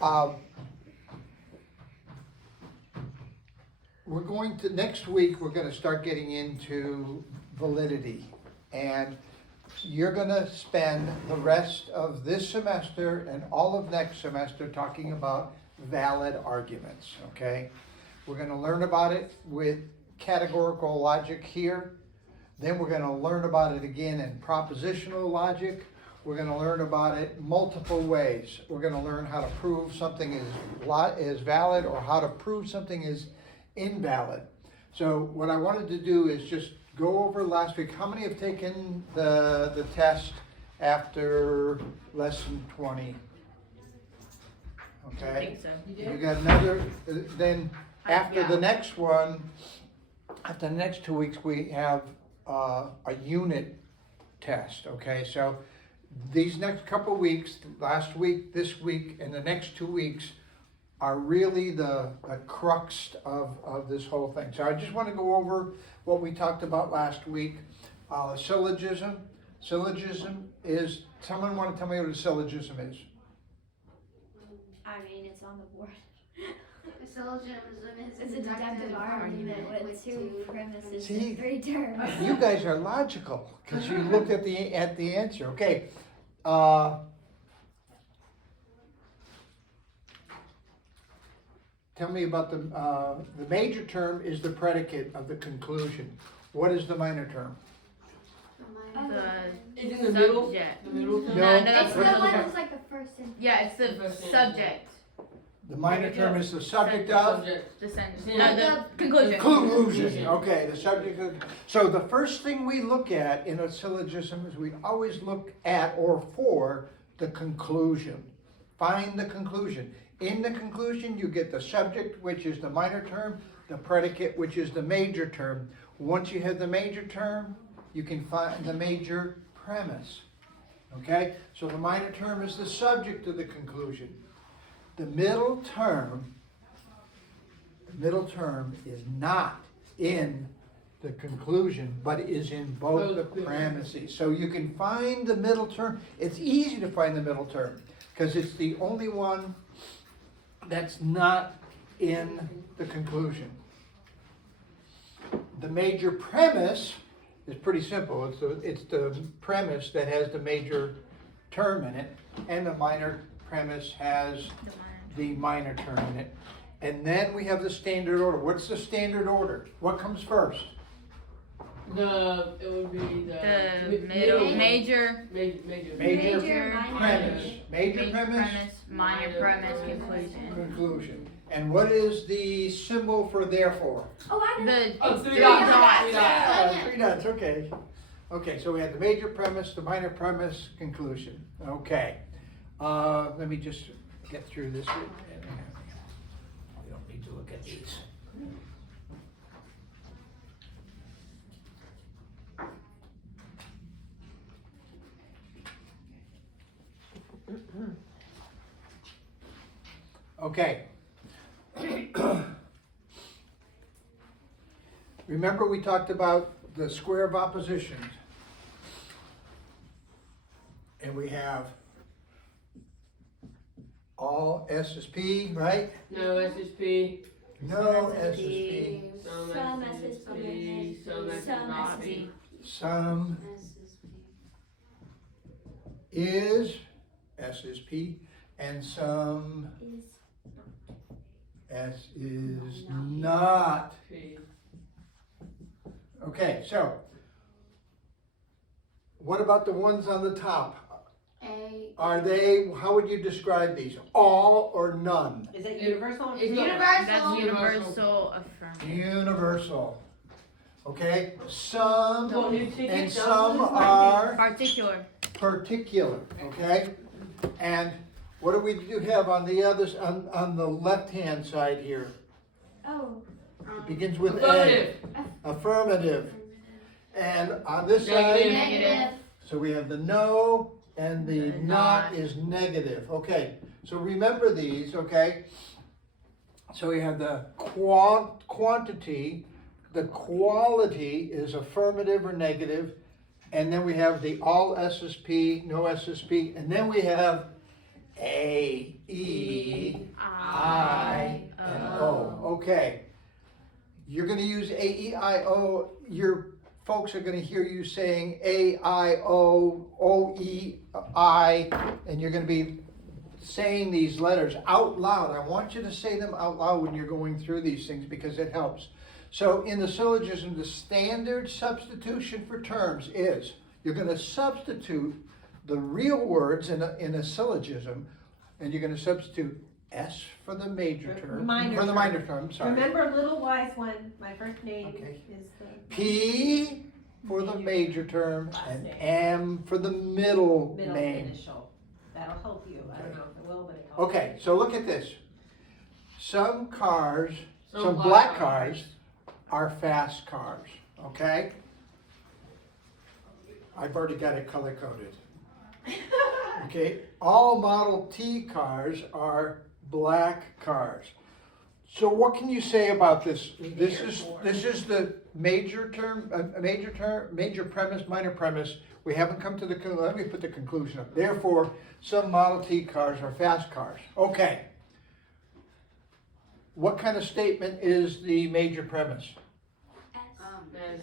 We're going to, next week, we're gonna start getting into validity. And you're gonna spend the rest of this semester and all of next semester talking about valid arguments, okay? We're gonna learn about it with categorical logic here. Then we're gonna learn about it again in propositional logic. We're gonna learn about it multiple ways. We're gonna learn how to prove something is valid or how to prove something is invalid. So what I wanted to do is just go over last week. How many have taken the test after lesson 20? Okay. I think so. You got another, then after Yeah. the next one, after the next 2 weeks, we have a unit test, okay? So these next couple weeks, last week, this week, and the next 2 weeks are really the crux of this whole thing. So I just want to go over what we talked about last week. Syllogism. Syllogism is, someone want to tell me what a syllogism is? I mean, it's on the board. A syllogism It's a deductive argument with two premises See? and three terms. You guys are logical because you looked at the answer. Okay. Tell me about the major term is the predicate of the conclusion. What is the minor term? The It's in the middle. subject. The middle. No. No, It's the no. one that's like the first and Yeah, it's the subject. The minor term is the subject of Subject. The sentence. Yeah. No, the conclusion. conclusion. Okay, the subject of. So the first thing we look at in a syllogism is we always look at or for the conclusion. Find the conclusion. In the conclusion, you get the subject, which is the minor term, the predicate, which is the major term. Once you have the major term, you can find the major premise. Okay? So the minor term is the subject of the conclusion. The middle term is not in the conclusion, but is in both the premises. So you can find the middle term. It's easy to find the middle term because it's the only one that's not in the conclusion. The major premise is pretty simple. It's the premise that has the major term in it, and the minor premise has the minor term in it. And then we have the standard order. What's the standard order? What comes first? It would be The middle. major Major minor. premise. Major premise, minor premise, conclusion. conclusion. And what is the symbol for therefore? Oh, I know. The Three three dots. dots. Three dots. Three dots, okay. Okay, so we have the major premise, the minor premise, conclusion. Okay. Let me just get through this. We don't need to look at these. Okay. Remember we talked about the square of oppositions. And we have all S is P, right? No SSP. No S is P. Some Some SSP. Some S is Some not SSP. P. Some is S is P, and some S is not. P. Okay, so what about the ones on the top? A. Are they, how would you describe these? All or none? Is it universal? It's Universal. That's universal affirmative. Universal. Okay, some Don't you think and it's some double? are Particular. particular, okay? And what do we have on the others, on the left-hand side here? Oh. It begins with A. Affirmative. Affirmative. And on this side, Negative. Negative. so we have the no and the And not not. is negative. Okay, so remember these, okay? So we have the quantity, the quality is affirmative or negative, and then we have the all SSP, no SSP, and then we have A, E, E-I-O, your folks are gonna hear you saying A-I-O, O-E-I, and you're gonna be saying these letters out loud. I want you to say them out loud when you're going through these things because it helps. So in the syllogism, the standard substitution for terms is you're gonna substitute the real words in a syllogism, and you're gonna substitute S for the major term, for the minor term, sorry. Remember, little wise one, my first name Okay. is the. P for the major term, and M for the middle Middle name. initial. That'll help you. I don't know if it will, but it helps. Okay, so look at this. Some cars, Some some black black cars. cars are fast cars, okay? I've already got it color coded. Okay, all Model T cars are black cars. So what can you say about this? This is the major term, major premise, minor premise. We haven't come to the, let me put the conclusion up. Therefore, some Model T cars are fast cars. Okay. What kind of statement is the major premise? Yes.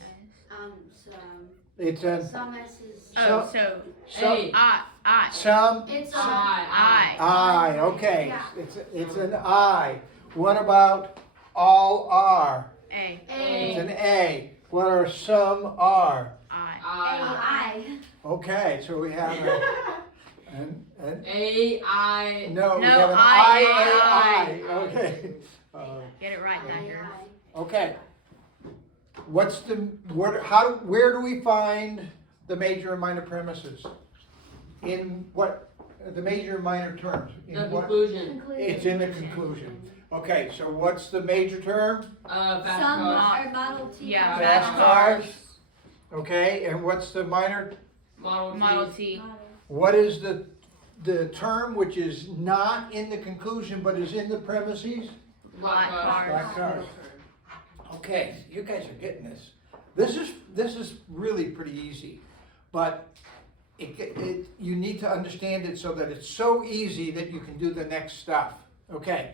It's a, Some S's. Oh, so some, I. some, It's I. okay. Yeah. It's an I. What about all are? A. It's an A. What are some are? I. I. Okay, so we have an A-I. no, we No, have an I. Okay. Get it right, Dagger. Okay. What's the where do we find the major and minor premises? In what the major and minor terms? In The what? conclusion. It's in the conclusion. Okay, so what's the major term? Fast Some cars. are Model T. Yeah, Fast fast cars. cars. Okay, and what's the minor? Model T. Model T. What is the term which is not in the conclusion but is in the premises? Black cars. Black cars. Okay, you guys are getting this. This is really pretty easy, but you need to understand it so that it's so easy that you can do the next stuff. Okay.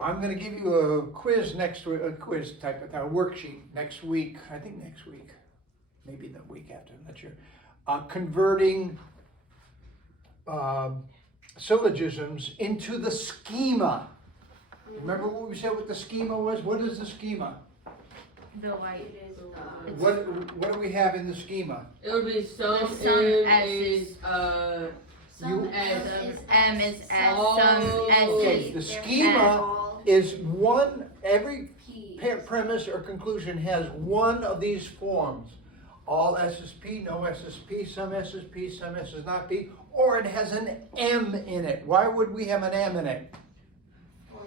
I'm going to give you a quiz next week, a quiz type of a worksheet next week. I think next week, maybe the week after. I'm not sure. Converting syllogisms into the schema. Remember what we said what the schema was? What is the schema? The white. What do we have in the schema? It would be some Some M S's. is Some S. M is S. Oh. Some Okay, S's. the schema is one, every P. premise or conclusion has one of these forms. All S is P, no S is P, some S is P, some S is not P, or it has an M in it. Why would we have an M in it? For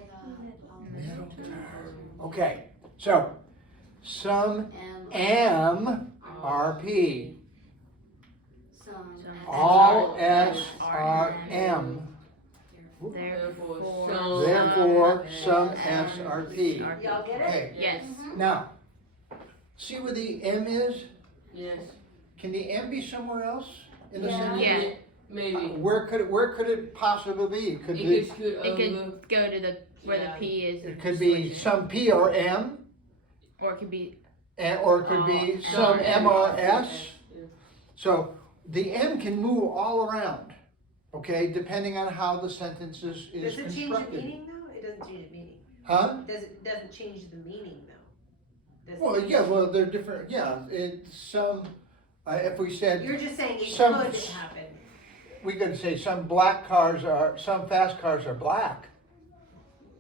the Okay, so some M are P, Some all S are M. Therefore, some S are P. Y'all get it? Okay, Yes. now, see where the M is? Yes. Can the M be somewhere else in the Yeah. sentence? Yeah. Maybe. Where could it possibly be? Could It be, could scoot It over. could go to the where Yeah. the P is. it could be some P or M, Or it could be. or it could be some M or S. Yeah. So the M can move all around, okay, depending on how the sentence is Does it change the constructed. meaning though? It doesn't change the meaning. Huh? Doesn't change the meaning though. Does it? Well, yeah, well, they're different, yeah, it's some, if we said, You're just saying it Some- could happen. we could say some fast cars are black.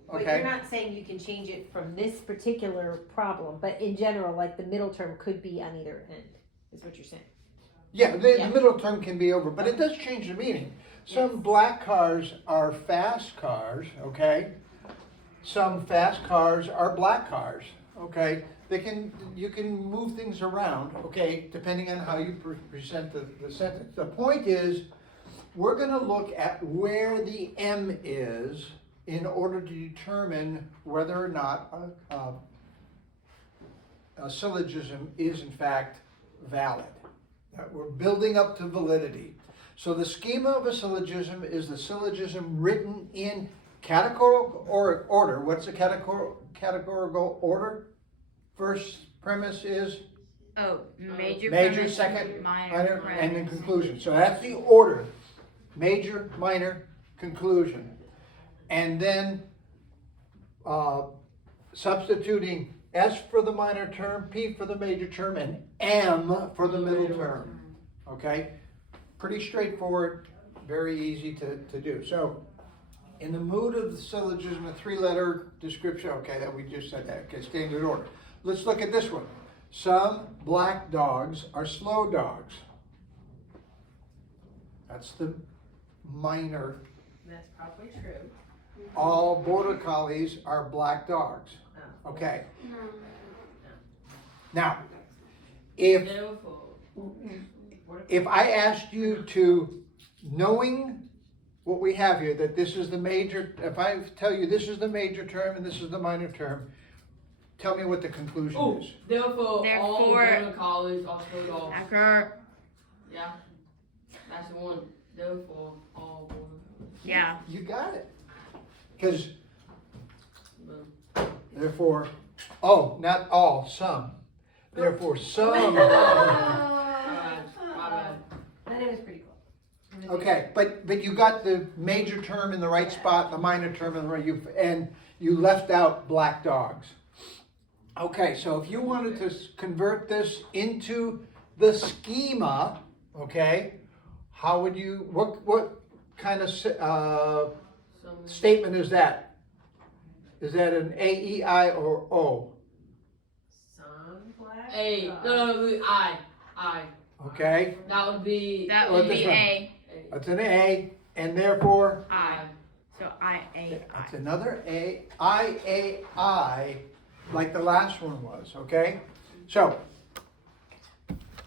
But Okay, you're not saying you can change it from this particular problem, but in general, like the middle term could be on either end, is what you're saying. yeah, the Yeah. middle term can be over, but it does change the meaning. Some black cars are fast cars, okay? Some fast cars are black cars, okay? You can move things around, okay, depending on how you present the sentence. The point is, we're gonna look at where the M is in order to determine whether or not a syllogism is in fact valid. We're building up to validity. So the schema of a syllogism is the syllogism written in categorical order. What's a categorical order? first premise is Major Major, premise, second, minor, minor, premise. and then conclusion. So that's the order. Major, minor, conclusion. And then substituting S for the minor term, P for the major term, and M for the middle term. Okay? Pretty straightforward, very easy to do. So, in the mood of the syllogism, a 3-letter description, okay, that we just said that, okay, standard order. Let's look at this one. Some black dogs are slow dogs. That's the minor. That's probably true. All border collies are black dogs. Okay. Now, if I asked you to, knowing what we have here, that this is the major, if I tell you this is the major term and this is the minor term, tell me what the conclusion is. Therefore, all Therefore- border collies are slow dogs. Accurate. Yeah. That's the one. Therefore, all border collies. Yeah. You got it. Because, Boom. therefore, not all, some. Therefore, some. My bad. My bad. That is pretty close. Okay, but you got the major term in the right spot, the minor term in the right, and you left out black dogs. Okay, so if you wanted to convert this into the schema, okay, how would you, what kind of Some- statement is that? Is that an A, E, I, or O? Some black. A. dogs. No, I. Okay, That would be. That What would be this one? A. that's an A, and therefore, I. So I, A, that's I. another A, I, like the last one was, okay? So,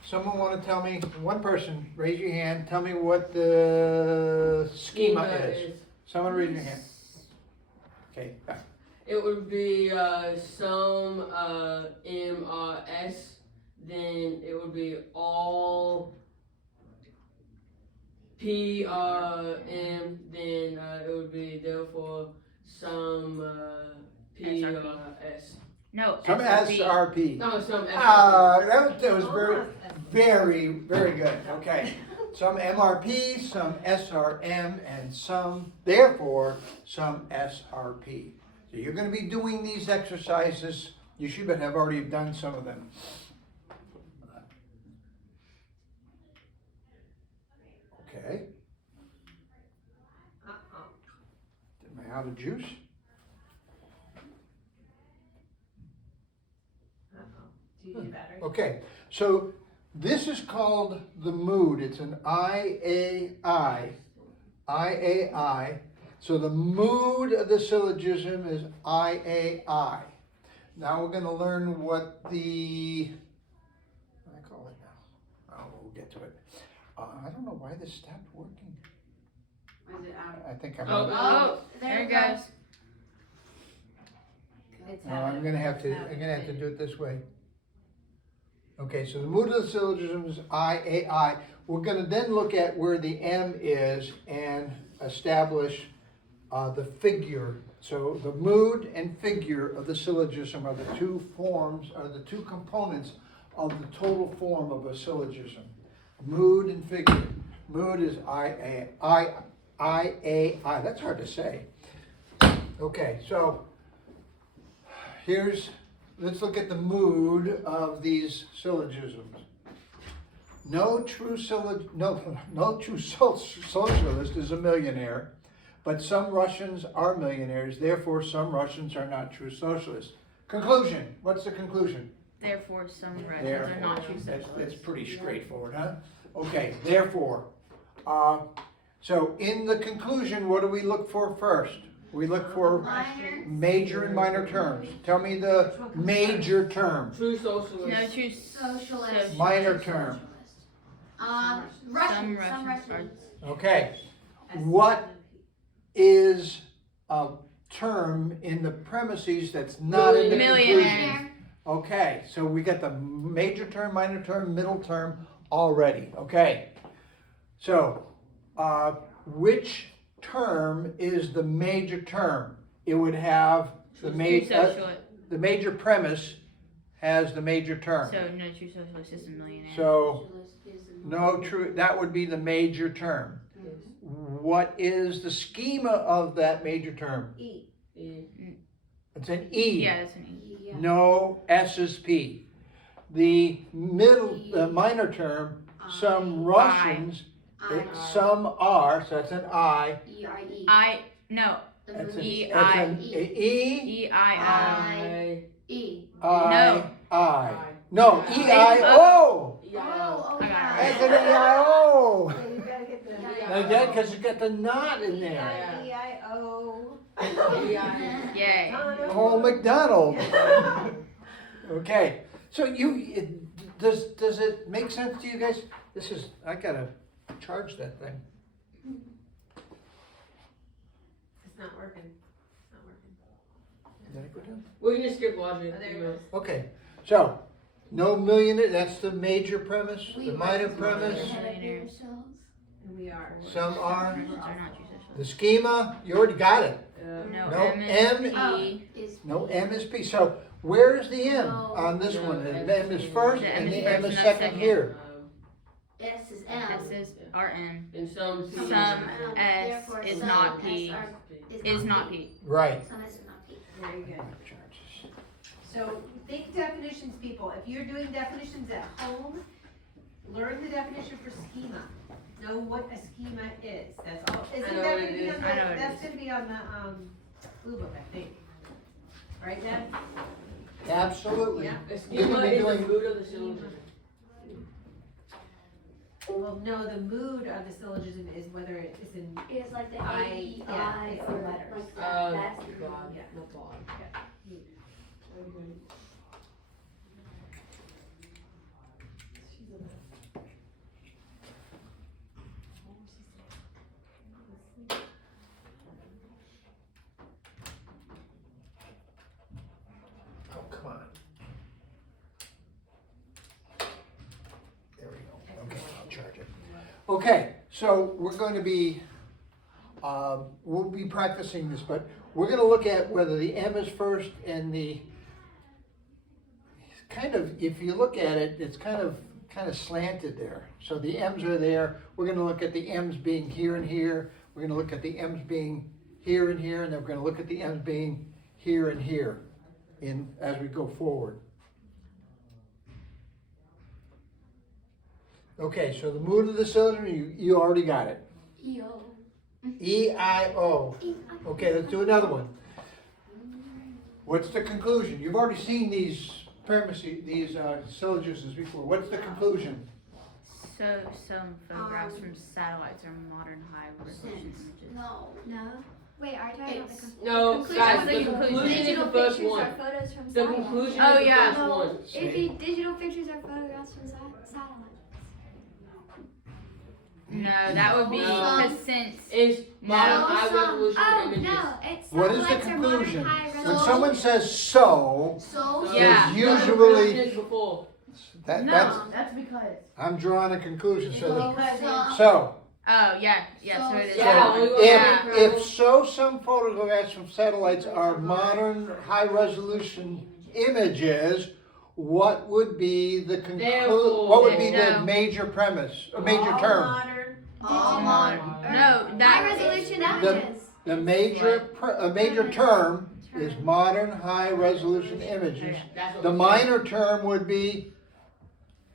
someone want to tell me, one person, raise your hand, tell me what the schema is. Someone raise your hand. Okay, It would be some S, then it would be all M, then it would be therefore some S. No, some SRP. SRP. No, some S. That was very, very good, okay. Some MRP, some SRM, and some, therefore, some SRP. So you're gonna be doing these exercises, you should have already done some of them. Okay, am I out of juice? Do you need battery? Okay, so this is called the mood. It's an IAI. IAI. So the mood of the syllogism is IAI. Now we're going to learn what the, what do I call it now? Oh, we'll get to it. I don't know why this stopped working. Is it out? I think I'm Oh, out. Oh, there it goes. It's No, I'm gonna have to do it this way. Okay, so the mood of the syllogism is IAI. We're gonna then look at where the M is and establish the figure. So the mood and figure of the syllogism are the two forms, are the two components of the total form of a syllogism. Mood and figure. Mood is IAI. That's hard to say. Okay, so let's look at the mood of these syllogisms. No true socialist is a millionaire, but some Russians are millionaires, therefore some Russians are not true socialists. Conclusion, what's the conclusion? Therefore, some Russians are not true That's socialists. pretty straightforward, huh? Okay, therefore, so in the conclusion, what do we look for first? We look for Minor. major and minor terms. Tell me the major term. True socialist. No true Socialist. Minor term. Russian. Some Some Russians Russians. Okay. What is a term in the premises that's not in the conclusion? Millionaire. Okay, so we got the major term, minor term, middle term already. Okay. So, which term is the major term? It would have the True major socialist. the major premise has the major term. So no true socialist is a millionaire. So, Socialist is a no true, that would be the major term. What is the schema of that major term? E. It's an E. Yeah, that's an E. Yeah. No S is P. The minor term, some Russians, some are, so that's an I. I no That's an, E, that's I. an E, E I I, I. No. No, E-I-O. Oh, yeah. That's an E-I-O. Yeah, you gotta get the Again, because you got the knot in there. E-I-O. Yay. Oh, McDonald. Okay, so does it make sense to you guys? I gotta charge that thing. It's not working. It's not working. Did I go down? We're gonna skip logic. Oh, there it goes. Okay, so, no millionaire, that's the major premise, the minor premise, And we are. some are. Russians are not true The socialists. schema, you already got it. No, No, M is M. P. No, M is P, so where is the M No. on this No, one? The M M is first The and M the is M first is and that's second second. here. S is S is R N. And some P. Some S is not P. Is not P. Right. Very good. So think definitions, people. If you're doing definitions at home, learn the definition for schema. Know what a schema is. That's all. Isn't I know that what gonna it be is. on I know the, what it that's is. gonna be on the blue book, I think. Right, Deb? Absolutely. Yeah. A You're schema gonna be is the doing- mood of the syllogism. Well, no, the mood of the syllogism is whether it is in, It's like the I- A, yeah, I, it's the or letters. like that. That's the God, yeah. not God. Oh, come on. There we go. Okay, I'll charge it. Okay, so we're going to be, we'll be practicing this, but we're going to look at whether the M is first and the, kind of, if you look at it, it's kind of slanted there. So the M's are there. We're going to look at the M's being here and here. We're going to look at the M's being here and here, and then we're going to look at the M's being here and here as we go forward. Okay, so the mood of the syllogism, you already got it. E-O. E-I-O. Okay, let's do another one. What's the conclusion? You've already seen these premises, these syllogisms before. What's the conclusion? So some photographs from satellites are modern high resolution images. No. No. Wait, are you talking about the No, conclusion? guys, the the conclusion. conclusion is Digital the first pictures one. are photos from The satellites. conclusion Oh, is the yeah. first one. No, digital pictures are photographs from satellites. No, that would be No. because since Is modern No, high resolution images. no, it's What is the satellites are modern conclusion? high When resolution. someone says so, So, Yeah. there's The usually, conclusion is before. that's, That's because. I'm drawing a conclusion. So, because so oh yeah, so it is. Yeah, modern. we were- Yeah. if some photographs from satellites are modern high-resolution images, what would be the Therefore- what would be the No. major premise, a major all term? modern, All modern. No, High that resolution The- images. The major term is modern high-resolution images. That's what The we minor term would be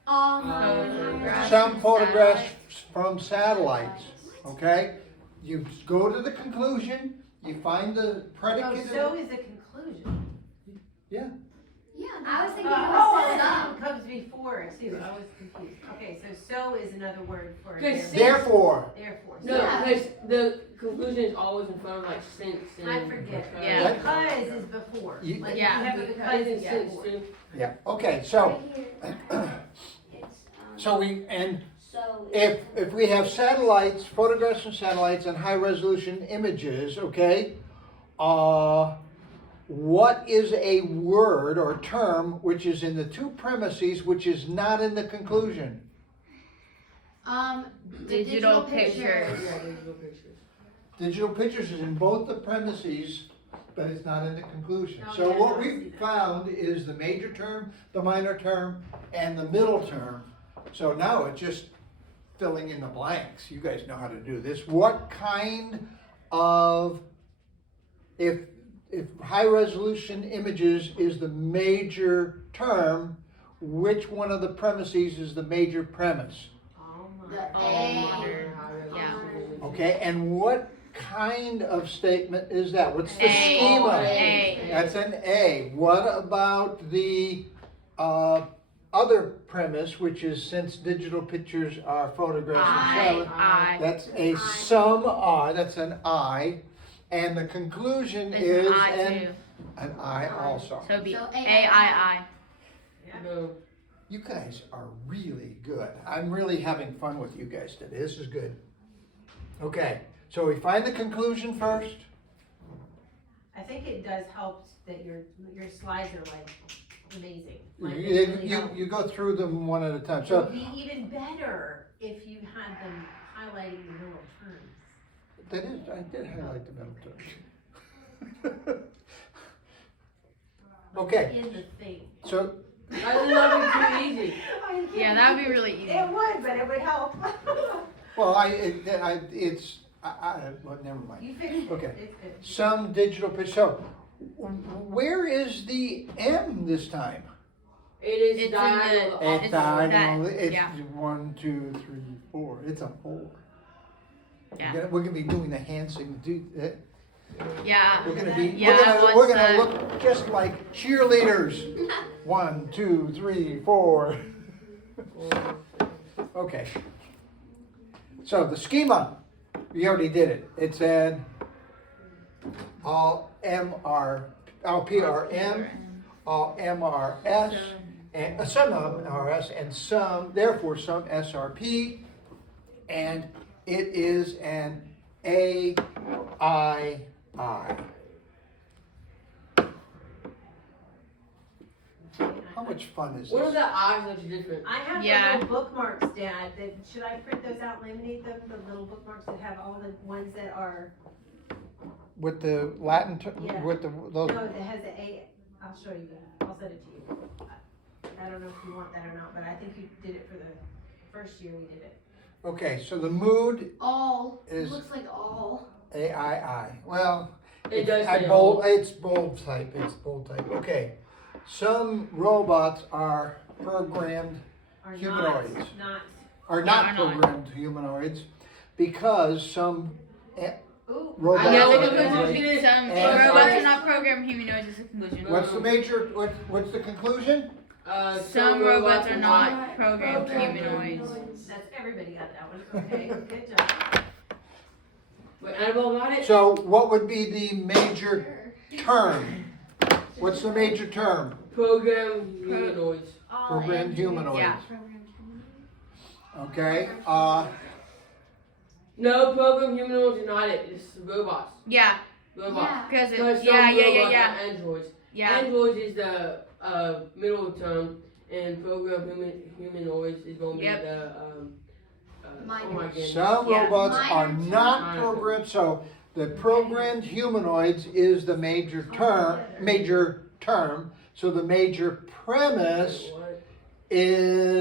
All Photographs. some photographs from satellites, okay? You go to the conclusion, you find the oh, predicate. so is a conclusion. Yeah, I was thinking Oh, it was some. it comes before it too, I was confused. Okay, so is another word for it. Because Therefore, Therefore. No, Yeah. because the conclusion is always in front of like since and I forget. Yeah. Because is before. You- Like, Yeah. you have a Because because it's is since before. too. yeah, okay, so, Right here. It's, so so if we have satellites, photographs from satellites and high-resolution images, okay, what is a word or term which is in the two premises which is not in the conclusion? the Digital pictures. Yeah, digital pictures. Digital pictures is in both the premises but it's not in the conclusion. Oh, So yeah, what no, I see we that. found is the major term, the minor term, and the middle term. So now it's just filling in the blanks. You guys know how to do this. What kind of, if high resolution images is the major term, which one of the premises is the major premise? The All A. modern, yeah. Okay, and what kind of statement is that? What's the A. schema? A. That's an A. What about the other premise, which is since digital pictures are photographs of shadows? I. That's a some I, that's an I. And the conclusion It's is an I too. an I also. So it'd be So A-I-I. No. You guys are really good. I'm really having fun with you guys today. This is good. Okay, so we find the conclusion first. I think it does help that your slides are like amazing. You, Like, they really you, help. you go through them one at a time. It So would be even better if you had them highlighting the middle terms. that is, I did highlight the middle term. Okay, In the thing. so That's not too easy. Yeah, that would be really easy. It would, but it would help. well, well, never mind. You fixed it. Okay. It's good. Some digital picture. So where is the M this time? It is It's in diagonal. the- It's It's diagonal. that- It's yeah. 1, 2, 3, 4. It's a 4. Yeah. We're gonna be doing the hand sign. Yeah. We're gonna be. Yeah, we're what's gonna that? look just like cheerleaders. 1, 2, 3, 4. Okay. So the schema, we already did it. It said all M are, all P are M, all M are S, and some of them are S, and some, therefore some S are P, and it is an AII. How much fun is What are this? the eyes that's different? I have Yeah. the little bookmarks, Dad, that, should I print those out, laminate them, the little bookmarks that have all the ones that are, With the Latin, Yeah. with those, no, that has the A, I'll show you that, I'll send it to you. I don't know if you want that or not, but I think you did it for the first year we did it. okay, so the mood All, Is- looks like all. AII. Well, It does I say bold, it's bold type, Okay. Some robots are programmed, Are Humanoids. Not, are Yeah, not are not. programmed humanoids because some ooh. robots. Yeah, know the what conclusion it is is. some And- robots are not programmed humanoids is the conclusion. What's the major, what's the conclusion? Some robots are not programmed Programmed humanoids. That's, everybody got that one, okay, good job. Wait, Annabelle got it? So what would be the major Sure. term? What's the major term? Program humanoids. All Programmed and- humanoids. Yeah. Programmed humanoids. Okay, No, program humanoids are not it. It's robots. Yeah, Robots. Yeah. because Because it, some yeah, robots yeah. are androids. Yeah. Androids is the middle term, and program humanoids is going to Yep. be the oh my Minors. goodness. some Yeah. robots are Minor not term. programmed, so the programmed humanoids is the major term. So the major premise What?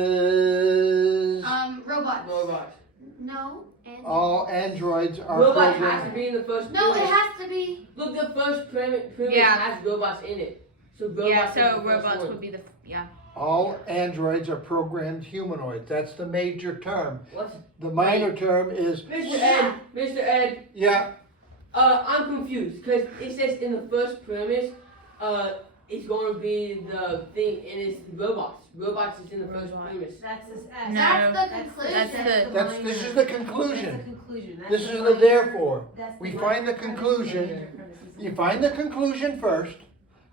is Robots. Robots. No. And all androids are Robot has to programmed. be in the first no, it premise. has to be. Look, the first premise Yeah. has robots in it. So robots Yeah, is so the first robots one. would be the, yeah. All androids are programmed humanoids. That's the major term. What's The minor term is, Mr. Ed? Mr. Ed, yeah, I'm confused because it says in the first premise, it's going to be the thing, and it's robots. Robots is in the first Robot. premise. That's the, No, That's the that's conclusion. that's the- that's, this is the That's conclusion. the conclusion. That's This is the minor- therefore. that's the We minor find the premise. conclusion. Major premise is You find the conclusion first,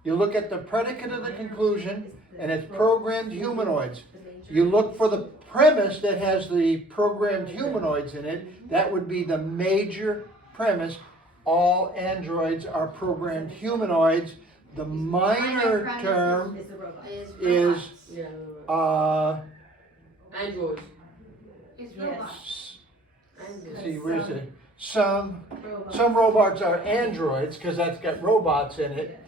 you look at the predicate of the conclusion, and it's programmed humanoids. the major- You look for the premise that has the programmed humanoids in it, that would be the major premise. All androids are programmed humanoids. The minor premise term Is the robot. Is is, robots. Yeah, robots. uh, Androids. Is Yes. robots. Androids. see, where's it? some Robots. robots are androids, because that's got robots in it.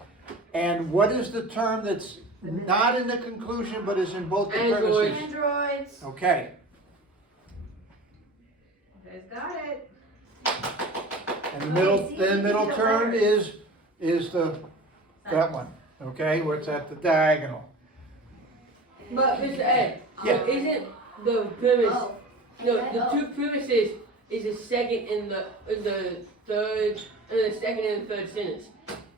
And what is the term that's not in the conclusion, but is in both the Androids. premises? Androids. Okay, You guys got it. and the middle see, term letters. is that one, okay, where it's at the diagonal. But Mr. Ed, Yeah. so isn't the premise, Oh. no, the two premises is the second and the third, the second and the third sentence.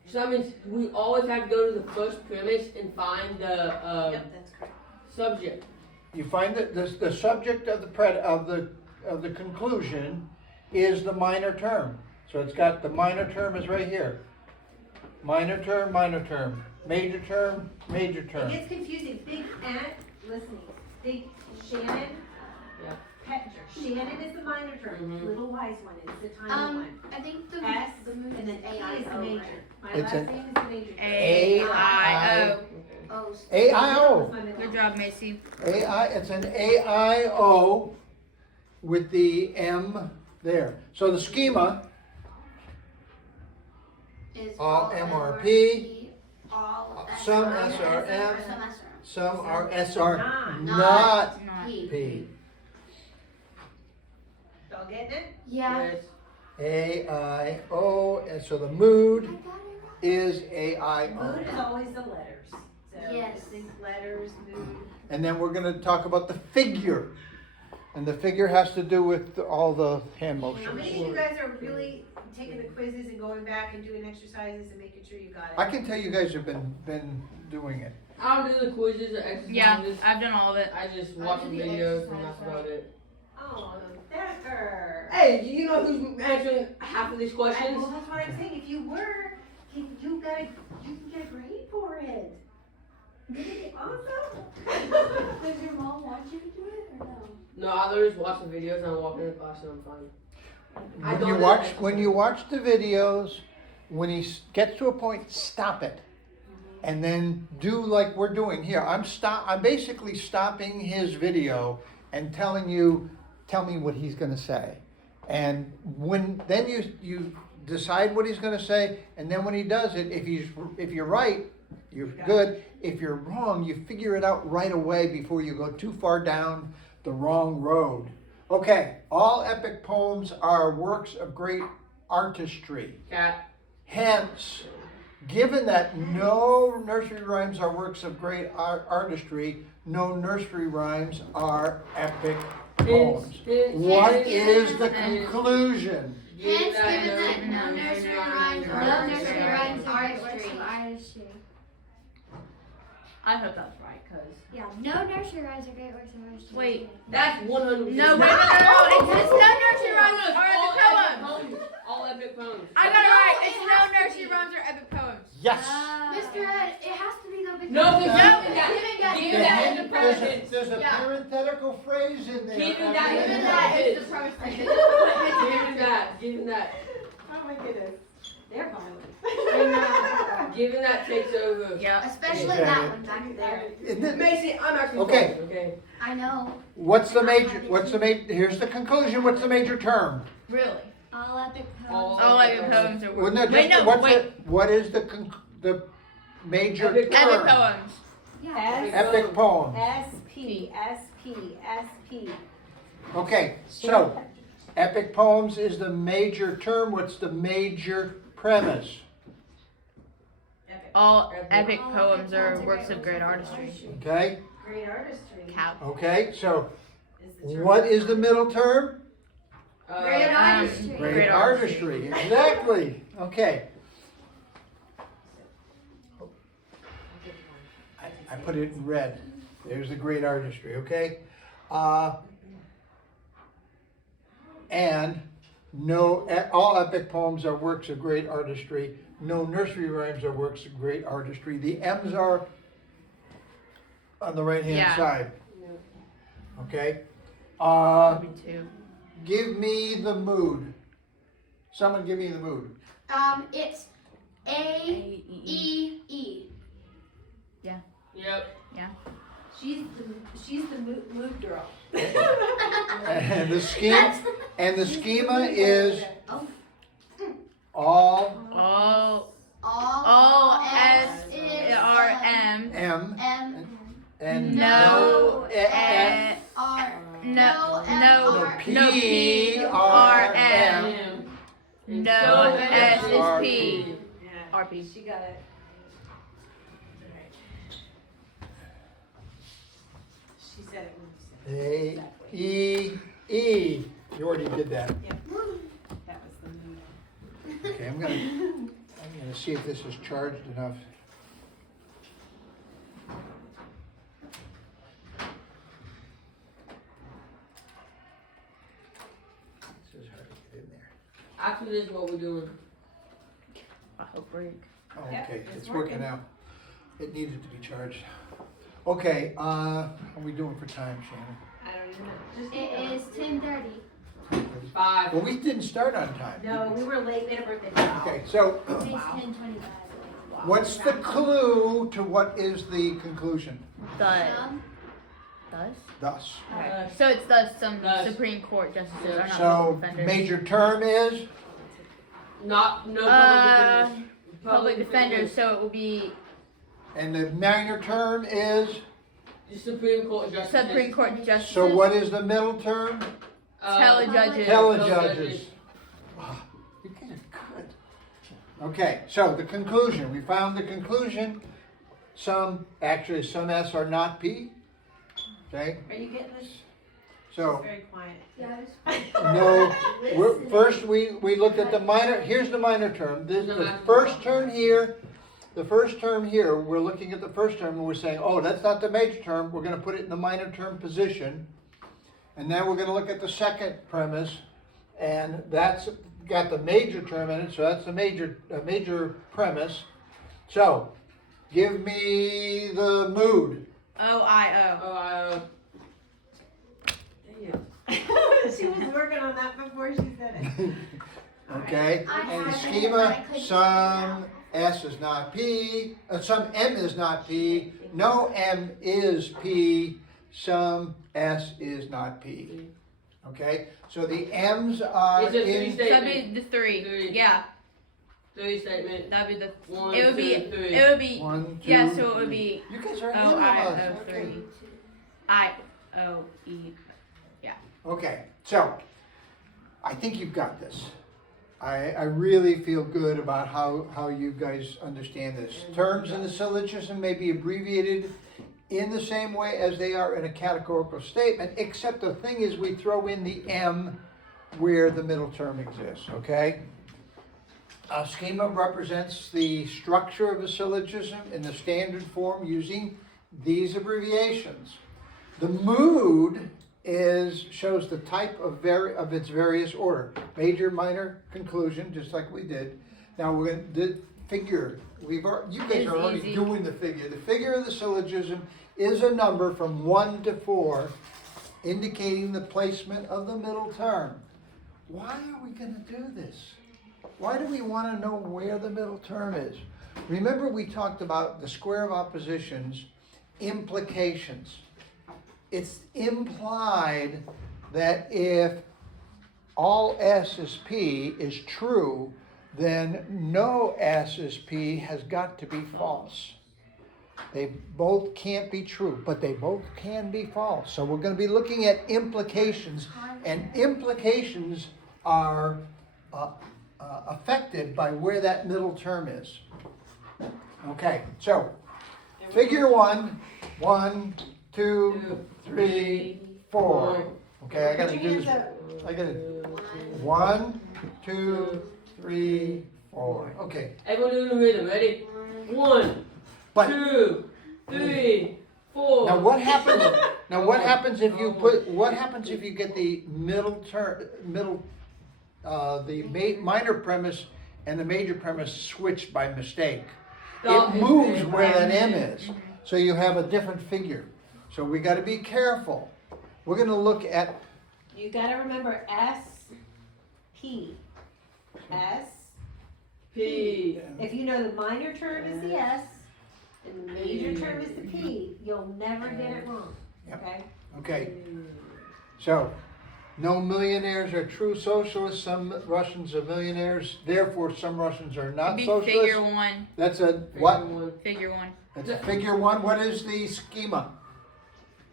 So that means we always have to go to the first premise and find the Yep, that's correct. subject. You find that the subject of the conclusion is the minor term. So it's got the minor term is right here. Minor term, major term, major It term. gets confusing. Big Ant, listening. Big Shannon. Yeah. Petger. Shannon is the minor term. Mhm. Little wise one is the tiny one. I think S, the moon and then is A is the A-I-O, major. right? My It's last an name is the major. A-I-O. Oh, A-I-O. My middle Good name. job, Macy. It's an A-I-O with the M there. So the schema, Is all MRP, all some SRM, SRM, some some are SR, Not. not Not. P. Y'all getting it? Yeah. Yes. A-I-O, and so the mood I got it right. is A-I-O. Mood is always the letters. So Yes. just think letters, mood. And then we're gonna talk about the figure. And the figure has to do with all the hand How motions. many of you guys are really taking the quizzes and going back and doing exercises and making sure you got it? I can tell you guys have been doing it. I don't do the quizzes or exercises. Yeah, I've done all of it. I just watch the do the videos and that's exercise, about it. Oh, Becker. Hey, do you know who's answering half of these Well, questions? that's what I'm saying. If you were, you can get a grade for it. Isn't it awesome? Does your mom want you to do it or no? No, I literally just watch the videos and I walk in the class and I'm fine. I When don't you do watch, exercise. when you watch the videos, when he gets to a point, stop it. And then do like we're doing here. I'm basically stopping his video and telling you, tell me what he's gonna say. And then you decide what he's gonna say, and then when he does it, if you're right, you're good. If you're wrong, you figure it out right away before you go too far down the wrong road. Okay, all epic poems are works of great artistry. Cat. Hence, given that no nursery rhymes are works of great artistry, no nursery rhymes are epic poems. What is the conclusion? Hence, given that no nursery rhymes No are nursery rhymes are artistry. works of artistry. I hope that's right, cause. Yeah, no nursery rhymes are great works of artistry. Wait. That's 100%. No, wait, no, it's no nursery rhymes are all epic epic poems. poems. All epic poems. I got it right. It's it no has to nursery be. rhymes are epic poems. Yes. Mr. Ed, it has to be though because. No, No. because given that, Given given that is the There's premise. there's a Yeah. parenthetical phrase in there. Given that is Given the that is the premise. premise. Given that. Oh my goodness. They're violent. Given that takes over. Yeah. Especially Okay. that one back there. Isn't it- Macy, I'm actually Okay. fine, okay? I know. What's the here's the conclusion, what's the major term? Really? All epic All poems. All epic poems are Well, works. no, Wait, just, no, wait. what is the major Epic term? Epic poems. Yeah. Epic poem. SP, SP, SP. Okay, so epic poems is the major term. What's the major premise? Epic. All Epic. epic All poems are epic works of great artistry. Okay, Great artistry Cow. okay, so is the term. what is the middle term? Great Um, artistry. Great artistry, exactly. Okay, I put it in red. There's the great artistry, okay? And all epic poems are works of great artistry. No nursery rhymes are works of great artistry. The M's are on the right-hand Yeah. side. Okay? Me too. Give me the mood. Someone give me the mood. It's A-E-E. Yep. She's the mood girl. And the schema is all All S S R M. M M and No S. R No No, P R M. M. No S is R P. P. RP. She got it. She said it when you said A E E. You already did that. it. That was the mood. Okay, I'm gonna see if this is charged enough. This is hard to get in there. After this, what we're doing? I hope break. Oh, Yep, okay, it's it's working working. now. It needed to be charged. Okay, how are we doing for time, Shannon? I don't even know. Just It is 10:30. 5. Well, we didn't start on time. No, we were late. We had a birthday party. Okay, so It is 10:25. what's the clue to what is the conclusion? Thus. Thus? Thus. So it's thus some Thus. Supreme Court justices are not So public defenders. major term is? Not, no Uh, public defenders. Public defenders, so it will be And the minor term is? The Supreme Court justices. Supreme Court justices. So what is the middle term? Telejudges. Telejudges. Ah, you guys are good. Okay, so the conclusion, we found the conclusion. Some S are not P. Okay, Are you getting this? so It's very quiet. Yes. no, first we looked at the minor, here's the minor term. This, the first term here, we're looking at the first term and we're saying, oh, that's not the major term, we're gonna put it in the minor term position. And then we're gonna look at the second premise, and that's got the major term in it, so that's a major premise. So, give me the mood. OIO. Oh, damn. She was working on that before she said it. Okay, I and the had it, but I schema, couldn't some S is not P, some M is not P, no M is P, some S is not P. Okay, so the M's are It's a in, three-state- That'd be the three. Three. Yeah, 3 statement. that'd be the. 1, It would 2, be. 3. It would be. 1, 2, Yeah, so it would 3. be You guys are ahead of us. OIO Okay. 3. IOE. Okay, so I think you've got this. I really feel good about how you guys understand this. Terms in the syllogism may be abbreviated in the same way as they are in a categorical statement, except the thing is we throw in the M where the middle term exists, okay? A schema represents the structure of a syllogism in the standard form using these abbreviations. The mood shows the type of its various order. Major, minor, conclusion, just like we did. Now we're going to figure. You guys It's are already easy. doing the figure. The figure of the syllogism is a number from 1 to 4, indicating the placement of the middle term. Why are we going to do this? Why do we want to know where the middle term is? Remember we talked about the square of oppositions, implications. It's implied that if all S is P is true, then no S is P has got to be false. They both can't be true, but they both can be false. So we're going to be looking at implications, and implications are affected by where that middle term is. Okay, so figure 1, 1, 2, 3, 4. Okay, I gotta Put do your this. hands up. I gotta 1, 2, 3, 4. Okay, Everyone do the rhythm. Ready? 1, but 2, 3, 4. now what happens? Now what happens if you put? What happens if you get the minor premise and the major premise switched by mistake? Stop It moves it. where that M is, so you have a different figure. So we got to be careful. We're going to look at You gotta remember S, P. S. P. If you know the minor term is the S and the major term is the P, you'll never get it wrong. Yep. Okay? Okay, so No millionaires are true socialists. Some Russians are millionaires. Therefore, some Russians are It'd not be socialists. figure one. That's a what? Figure one. That's a figure one. What is the schema?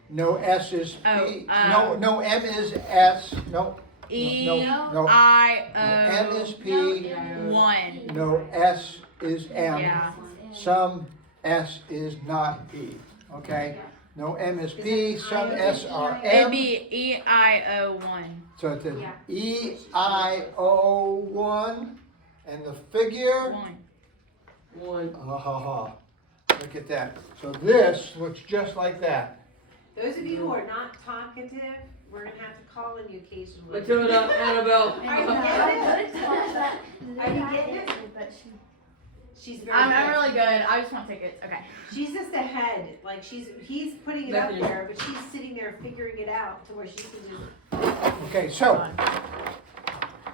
No S is P. No M is S. No. E No. I M O is P. one. No S is M. Yeah. Some S is not P. Okay. No M is P. Some S are It'd M. be E I O one. So it's an Yeah. EIO1 and the figure. One. One. Look at that. So this looks just like that. Those of you who are not talkative, we're gonna have to call on you occasionally. Let's do it up, Annabelle. Are you getting it? Are you getting it? She's very I'm good. really good. I just want tickets. Okay. She's just ahead, like he's putting it up Bethany. there, but she's sitting there figuring it out to where she can just. Okay, so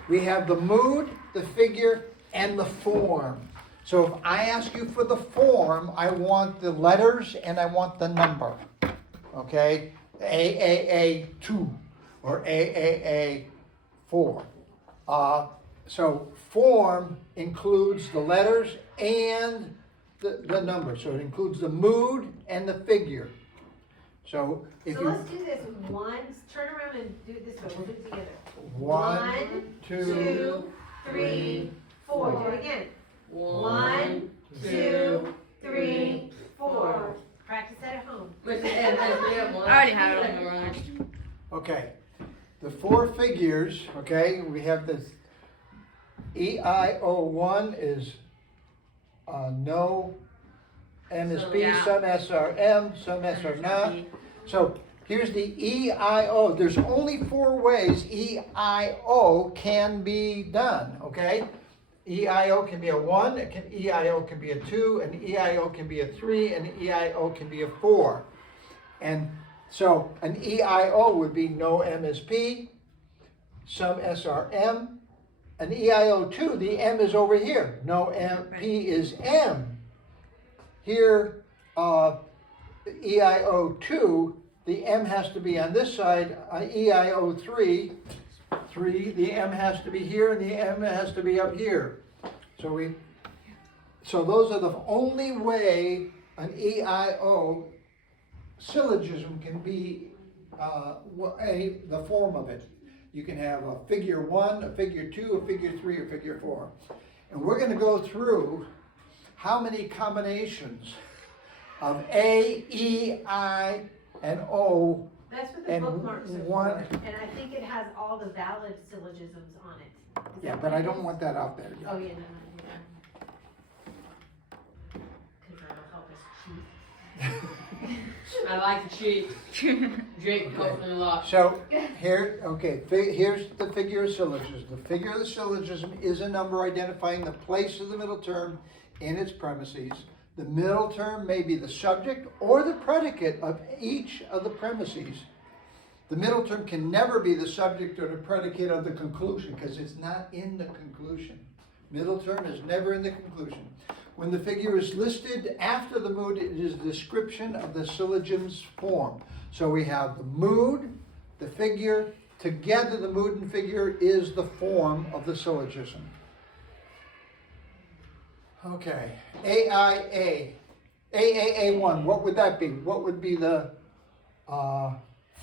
we have the mood, the figure, and the form. So if I ask you for the form, I want the letters and I want the number. Okay? AAA2 or AAA4. So form includes the letters and the number. So it includes the mood and the figure. So if So you let's do this one, turn around and do it this way, we'll do it together. 1, 2, 3, 4, do it again. 1, 2, 3, 4. Practice that at home. Wait, and we have one. I already have it on the wrong. okay. The four figures, okay, we have this EIO1 is no MSP, Yeah. some SRM, some S are not. So here's the EIO. There's only four ways EIO can be done, okay? EIO can be a 1, EIO can be a 2, an EIO can be a 3, and EIO can be a 4. And so an EIO would be no MSP, some SRM. An EIO2, the M is over here. No MP is M. Here, EIO2, the M has to be on this side. EIO3, the M has to be here and the M has to be up here. So those are the only way an EIO syllogism can be the form of it. You can have a figure 1, a figure 2, a figure 3, or figure 4. And we're going to go through how many combinations of A, E, I, and O. That's what the And bookmarks are one- for, and I think it has all the valid syllogisms on it. Is Yeah, that but what I it don't is? want that out there Oh, yet. yeah, no. Because that'll help us cheat. I like to cheat. Jake helps me a lot. So here, okay, here's the figure of syllogism. The figure of the syllogism is a number identifying the place of the middle term in its premises. The middle term may be the subject or the predicate of each of the premises. The middle term can never be the subject or the predicate of the conclusion because it's not in the conclusion. Middle term is never in the conclusion. When the figure is listed after the mood, it is a description of the syllogism's form. So we have the mood, the figure, together the mood and figure is the form of the syllogism. Okay, AAA1, what would that be? What would be the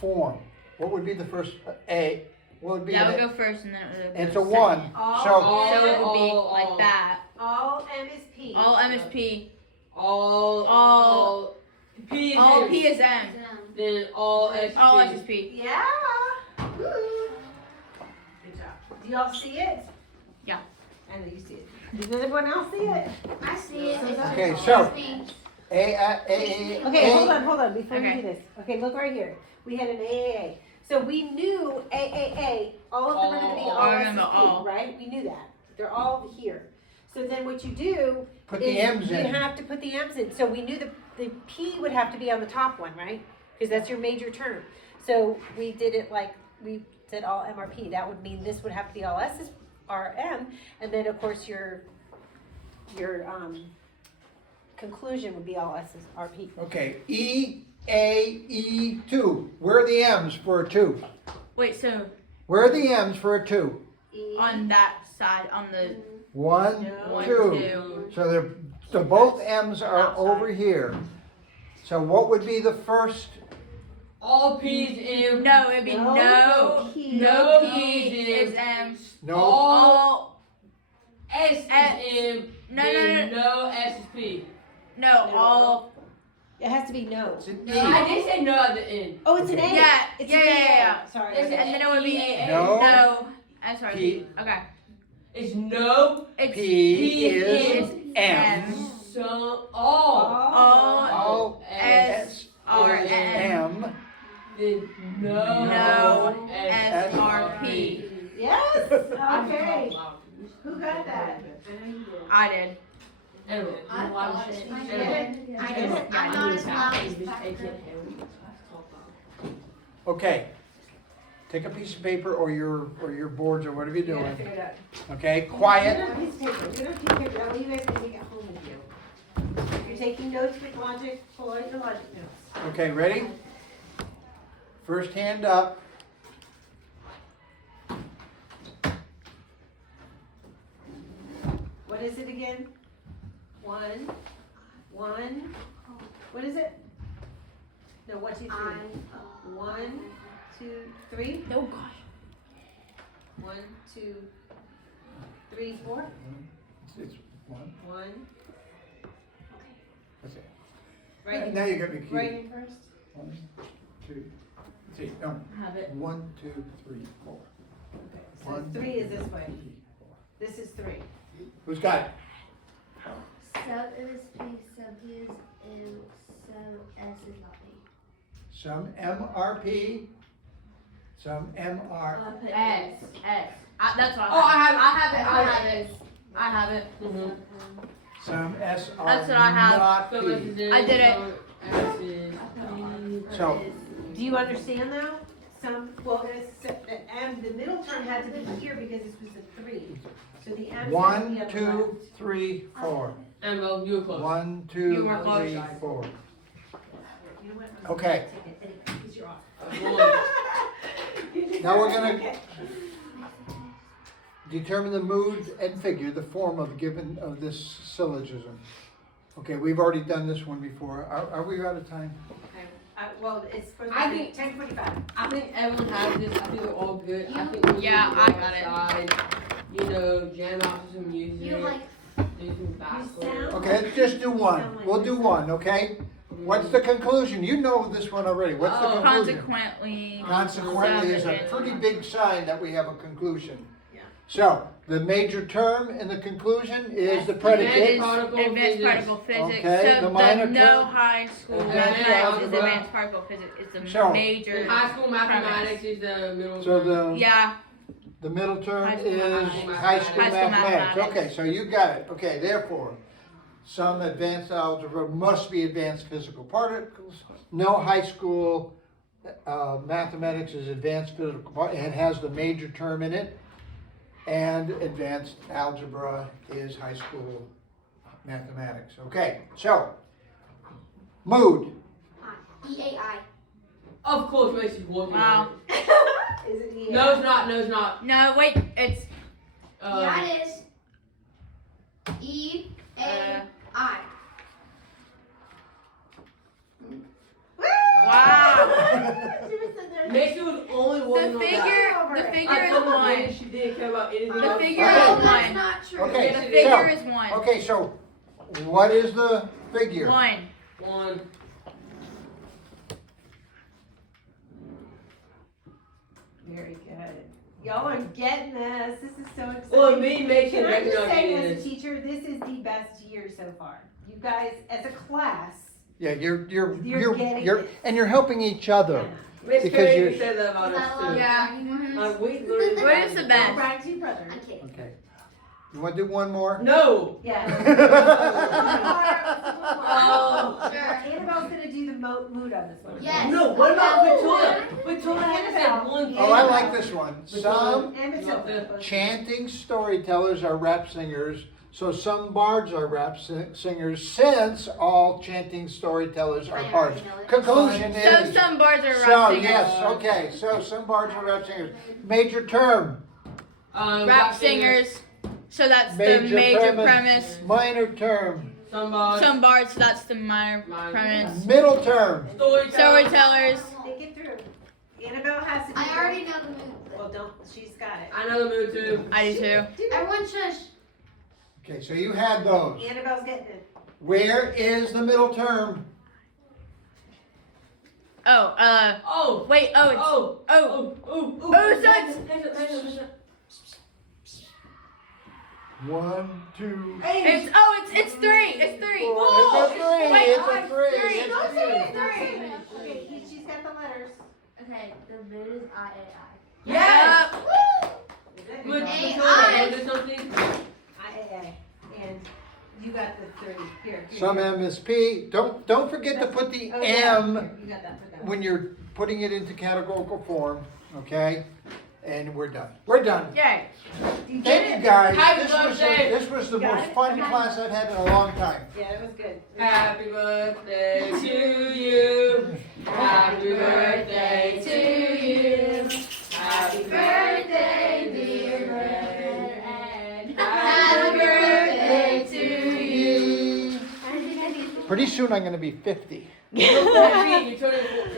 form? What would be the first A? What would be That an would A? go first and then it would go It's a second. 1. All- So So it would be All- like that. All M is P. All MSP. All P is All M. P is M. Then all SP. All SSP. Yeah. Woo. Good job. Do y'all see it? Yeah. I know you see it. Does everyone else see it? I see it. Okay, so- It's me. A. Okay, hold on, before we Okay. do this. Okay, look right here. We had an AAA. So we knew AAA, all of them are gonna be all All of them are SSP, all. right? We knew that. They're all here. So then what you do Put is the M's you in. have to put the M's in. So we knew the P would have to be on the top one, right? Because that's your major term. So we did it like, we said all MRP. That would mean this would have to be all SSRM. And then of course your conclusion would be all SSRP. Okay, EAE2. Where are the M's for a 2? Wait, so Where are the M's for a 2? E. On that side, on the 1, No. 2. So both M's are Outside. over here. So what would be the first? All P's in. no, it'd be No, no, P. no No P P's is in. M. No. All S is M. no, then no, no S is P. no, all. It has to be no. It's an No. E. I did say no at the end. Oh, it's an A. Yeah, It's yeah, an yeah, A. yeah. Sorry. It's okay. And then it would be E-A-A. No. No. I'm sorry. P. Okay. It's no. It's P is M. So all. All S R N. M. Then no. No. S S R P. Yes. I'm Okay. so loud. Who got that? I know you did. I did. Anyway, I I'm loud thought as it. shit. I Anyway. did. I did. I'm not as loud as back then. Okay. Take a piece of paper or your boards or whatever you're Yeah, doing. figure it out. Okay, quiet. Get a piece of paper. Get a piece of paper. That way you guys can take it home with you. If you're taking notes with logic, pull out your logic notes. Okay, ready? First hand up. What is it again? One. What is it? No, 1, 2, 3. 1, 2, 3. Oh gosh. 1, 2, 3, 4. It's 1. 1. That's it. Right. Now you got me cute. Right in first. 1, 2, 3. No. Have it. 1, 2, 3, 4. Okay. So 1, 3 is this way. 3, 4. This is 3. Who's got it? Some is P, some P is M, some S is not P. Some MRP, some MR. I'll put S. S. That's what Oh, I have. I have it. I have it. I have it. Mm-hmm. Some SR. That's what I have. Not So P. it's then I did it. no S is P. So, Do you understand now? Well, the middle term had to be here because this was a 3. So the M has to be 1, on the 2, left. 3, 4. And well, you were close. 1, You 2, were close. 3, 4. You know what? Okay. Take it anyway, 'cause you're off. One. Now we're gonna Okay. determine the mood and figure, the form of given of this syllogism. Okay, we've already done this one before. Are we out of time? Well, it's for I think- 10:45. I think everyone has this. I think they're all good. I think we Yeah, need to I go got it. outside, you know, jam out to some music, You like do some basketball. sound- Okay, let's just do one. We'll do one, okay? What's the conclusion? You know this one already. What's the Oh. conclusion? Consequently. Consequently is a Seven. pretty big sign that we have a conclusion. Yeah. So, the major term in the conclusion is the It predicate. is Particle advanced physics. particle physics. Okay, So the minor no term. high school Advanced mathematics is algebra. advanced particle physics. It's the So- major. In high school mathematics is the middle. So term. the, Yeah. the middle term High school is mathematics. high school High school mathematics. mathematics. Okay, so you got it. Okay, therefore, some advanced algebra must be advanced physical particles. No high school mathematics is advanced physical it has the major term in it. And advanced algebra is high school mathematics. Okay, so, mood. EAI. Of course, Macy's walking. Wow. on it. Is it E? No, it's not. No, it's not. No, wait. It's Yeah, it is. EAI. wow. Macy was only The walking on that. figure. The figure I is told one. Macy she didn't care about anything The else. figure Okay. is No, that's one. not true. Okay. The figure is one. Okay, so, what is the figure? One. One. Very good. Y'all are getting this. This is so exciting. Well, me and Macy Can I reckon just I'm say, getting as a this. teacher, this is the best year so far. You guys, as a class, Yeah, you're getting it. and you're helping each other. Miss Because Perry you're- said that about Is that us allowed too. Yeah. anymore? Like, we literally. What is the don't best? brag to your brother. I'm kidding. Okay. You wanna do one more? No. Yeah. Oh. Sure. Annabelle's gonna do the mood on this one. Yes. No. What about No. Victoria? Victoria had said one. Oh, I like this one. Some And Matilda. chanting storytellers are rap singers. So some bards are rap singers, since all chanting storytellers are I bards. already know it. Conclusion So is, some bards are so rap singers. yes, okay, so some bards are rap singers. Major term, Rap singers. So that's Major the major premise. premise. minor term, Some Some bards, so that's the minor Minor. premise. middle term. Storytellers. Think it through. Annabelle has to. I already know the move. Well, don't, she's got it. I know the move too. I do too. Everyone shush. Okay, so you had those. Annabelle's getting it. Where is the middle term? Oh, Oh. wait, oh, it's, Oh. oh, Oh. Oh, so it's- One, two, it's three, it's three. four. It's a three. Wait, It's a three. three. It's Don't a say three. it, don't say it. Okay, she's got the letters. Okay, the mood is I-A-I. Yes. Is it? Good. Hey, Good. Do something. I-A-A. And you got the 30. Here. Some M is P. Don't forget to put the Oh, yeah. M Here, you got that, put that one. when you're putting it into categorical form, okay? And we're done. We're done. Yay. Thank you guys. Happy This was the Got most it? fun Okay. class I've had in a long time. Yeah, it was good. Happy birthday to you. Happy birthday to you. Happy birthday, dear Fred. Happy birthday to you. Pretty soon I'm gonna be 50. You're 14. You're turning 14.